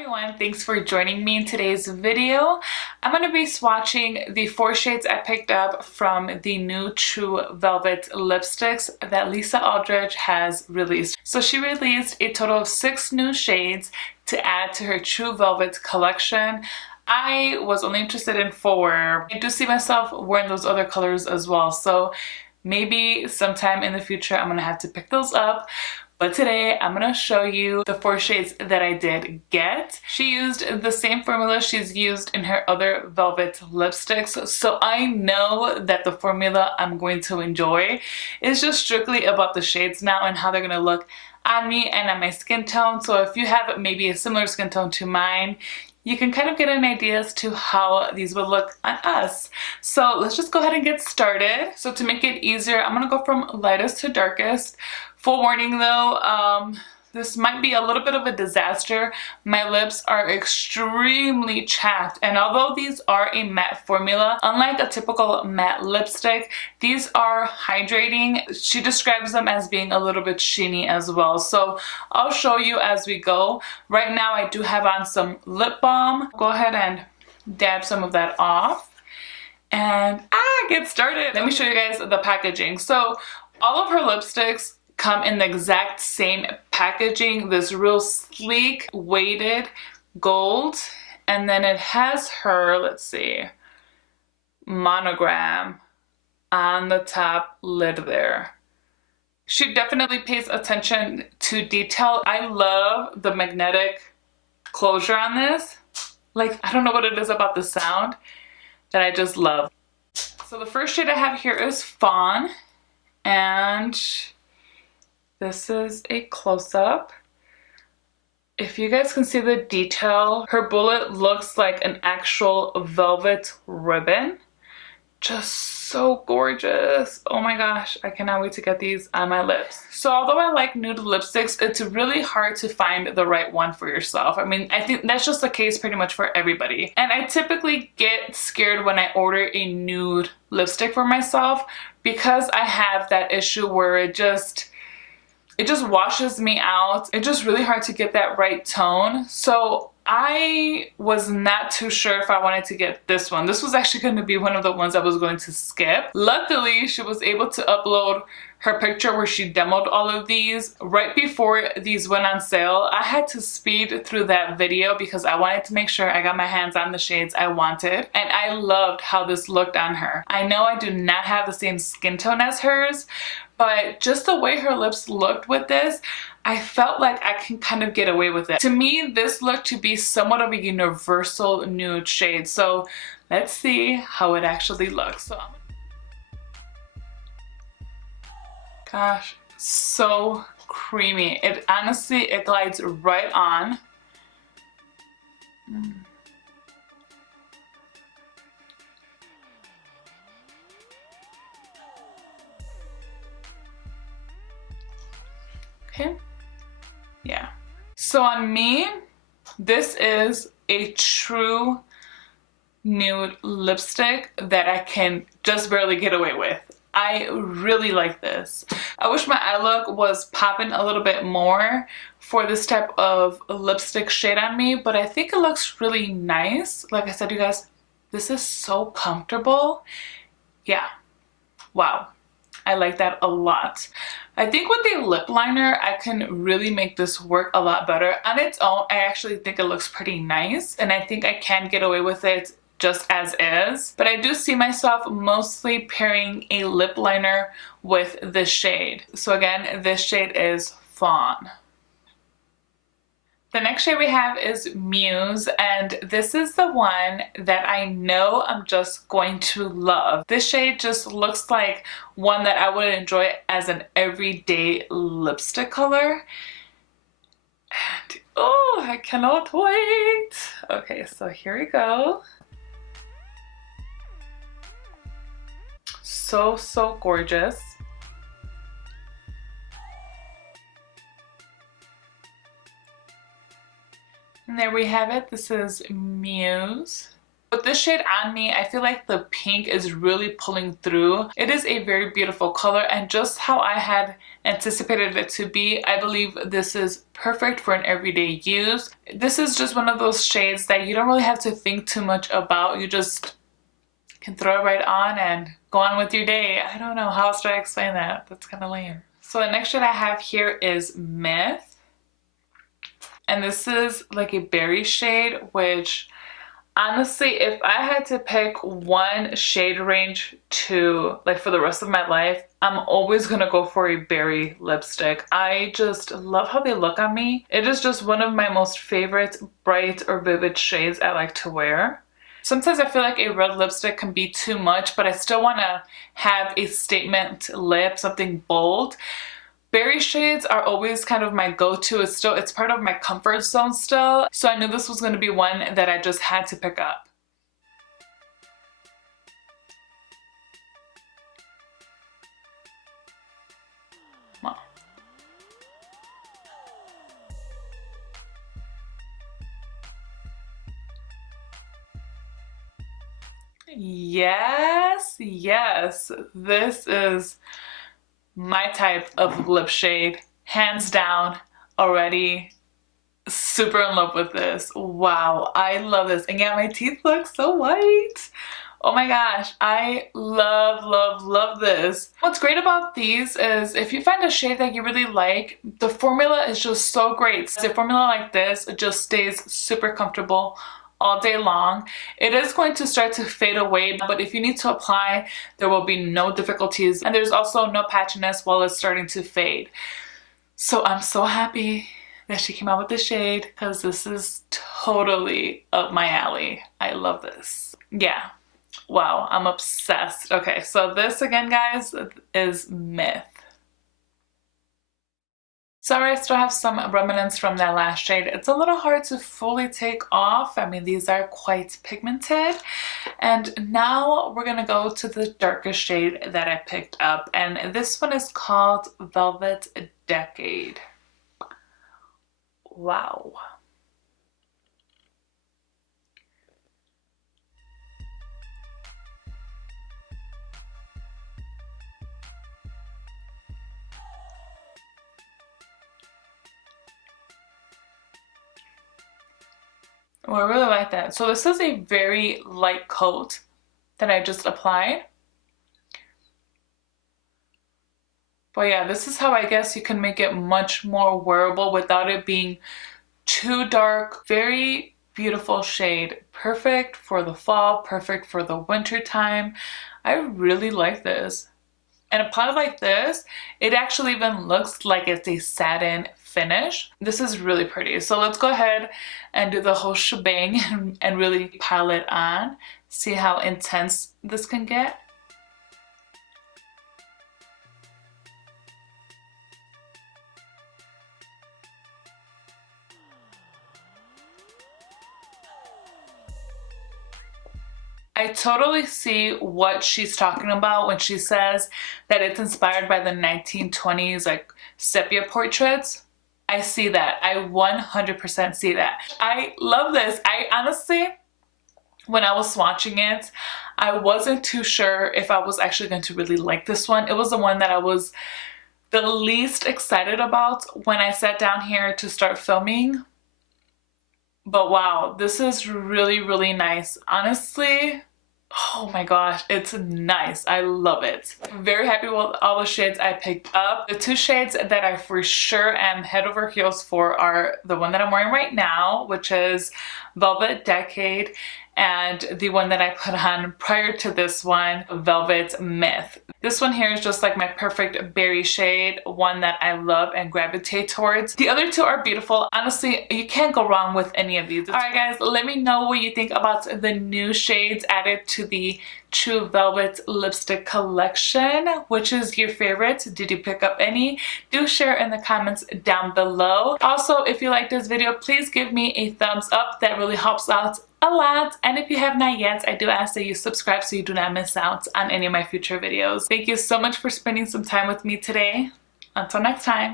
Everyone, thanks for joining me in today's video. I'm going to be swatching the 4 shades I picked up from the new True Velvet lipsticks that Lisa Eldridge has released. So she released a total of 6 new shades to add to her True Velvet collection. I was only interested in 4. I do see myself wearing those other colors as well, so maybe sometime in the future I'm going to have to pick those up. But today I'm going to show you the 4 shades that I did get. She used the same formula she's used in her other velvet lipsticks, so I know that the formula I'm going to enjoy is just strictly about the shades now and how they're going to look on me and on my skin tone. So if you have maybe a similar skin tone to mine, you can kind of get an idea as to how these would look on us. So let's just go ahead and get started. So to make it easier, I'm going to go from lightest to darkest. Full warning though, this might be a little bit of a disaster. My lips are extremely chapped, and although these are a matte formula, unlike a typical matte lipstick, these are hydrating. She describes them as being a little bit sheeny as well, so I'll show you as we go. Right now I do have on some lip balm. Go ahead and dab some of that off and get started. Let me show you guys the packaging. So all of her lipsticks come in the exact same packaging, this real sleek weighted gold, and then it has her, let's see, monogram on the top lid there. She definitely pays attention to detail. I love the magnetic closure on this. Like, I don't know what it is about the sound that I just love. So the first shade I have here is Fawn, and this is a close-up. If you guys can see the detail, her bullet looks like an actual velvet ribbon. Just so gorgeous. Oh my gosh, I cannot wait to get these on my lips. So although I like nude lipsticks, it's really hard to find the right one for yourself. I mean, I think that's just the case pretty much for everybody. And I typically get scared when I order a nude lipstick for myself because I have that issue where it just washes me out. It's just really hard to get that right tone. So I was not too sure if I wanted to get this one. This was actually going to be one of the ones I was going to skip. Luckily, she was able to upload her picture where she demoed all of these right before these went on sale. I had to speed through that video because I wanted to make sure I got my hands on the shades I wanted, and I loved how this looked on her. I know I do not have the same skin tone as hers, but just the way her lips looked with this, I felt like I can kind of get away with it. To me, this looked to be somewhat of a universal nude shade. So let's see how it actually looks. So, gosh, so creamy. It honestly, it glides right on. Okay. Yeah. So on me, this is a true nude lipstick that I can just barely get away with. I really like this. I wish my eye look was popping a little bit more for this type of lipstick shade on me, but I think it looks really nice. Like I said, you guys, this is so comfortable. Yeah. Wow. I like that a lot. I think with the lip liner, I can really make this work a lot better. On its own, I actually think it looks pretty nice, and I think I can get away with it just as is. But I do see myself mostly pairing a lip liner with this shade. So again, this shade is Fawn. The next shade we have is Muse, and this is the one that I know I'm just going to love. This shade just looks like one that I would enjoy as an everyday lipstick color. And oh, I cannot wait. Okay, so here we go. So, so gorgeous. And there we have it. This is Muse. With this shade on me, I feel like the pink is really pulling through. It is a very beautiful color, and just how I had anticipated it to be, I believe this is perfect for an everyday use. This is just one of those shades that you don't really have to think too much about. You just can throw it right on and go on with your day. I don't know, how else do I explain that? That's kind of lame. So the next shade I have here is Myth. And this is like a berry shade, which honestly, if I had to pick one shade range to like for the rest of my life, I'm always gonna go for a berry lipstick. I just love how they look on me. It is just one of my most favorite bright or vivid shades I like to wear. Sometimes I feel like a red lipstick can be too much, but I still want to have a statement lip, something bold. Berry shades are always kind of my go-to. It's part of my comfort zone still. So I knew this was going to be one that I just had to pick up. Wow. Yes, yes, this is my type of lip shade, hands down. Already super in love with this. Wow, I love this. And yeah, my teeth look so white. Oh my gosh, I love, love, love this. What's great about these is if you find a shade that you really like, the formula is just so great. A formula like this, it just stays super comfortable all day long. It is going to start to fade away, but if you need to apply, there will be no difficulties, and there's also no patchiness while it's starting to fade. So I'm so happy that she came out with this shade, because this is totally up my alley. I love this. Yeah, wow, I'm obsessed. Okay, so this again, guys, is Myth. Sorry, I still have some remnants from that last shade. It's a little hard to fully take off. I mean, these are quite pigmented. And now we're gonna go to the darkest shade that I picked up. And this one is called Velvet Decade. Wow. Oh, I really like that. So this is a very light coat that I just applied. But yeah, this is how I guess you can make it much more wearable without it being too dark. Very beautiful shade. Perfect for the fall, perfect for the winter time. I really like this. And applied like this, it actually even looks like it's a satin finish. This is really pretty. So let's go ahead and do the whole shebang and really pile it on. See how intense this can get. I totally see what she's talking about when she says that it's inspired by the 1920s like sepia portraits. I see that. I 100% see that. I love this. I honestly, when I was swatching it, I wasn't too sure if I was actually going to really like this one. It was the one that I was the least excited about when I sat down here to start filming. But wow, this is really, really nice. Honestly, oh my gosh, it's nice. I love it. I'm very happy with all the shades I picked up. The two shades that I for sure am head over heels for are the one that I'm wearing right now, which is Velvet Decade, and the one that I put on prior to this one, Velvet Myth. This one here is just like my perfect berry shade, one that I love and gravitate towards. The other two are beautiful. Honestly, you can't go wrong with any of these. Alright guys, let me know what you think about the new shades added to the True Velvet lipstick collection. Which is your favorite? Did you pick up any? Do share in the comments down below. Also, if you like this video, please give me a thumbs up. That really helps out a lot. And if you have not yet, I do ask that you subscribe so you do not miss out on any of my future videos. Thank you so much for spending some time with me today. Until next time.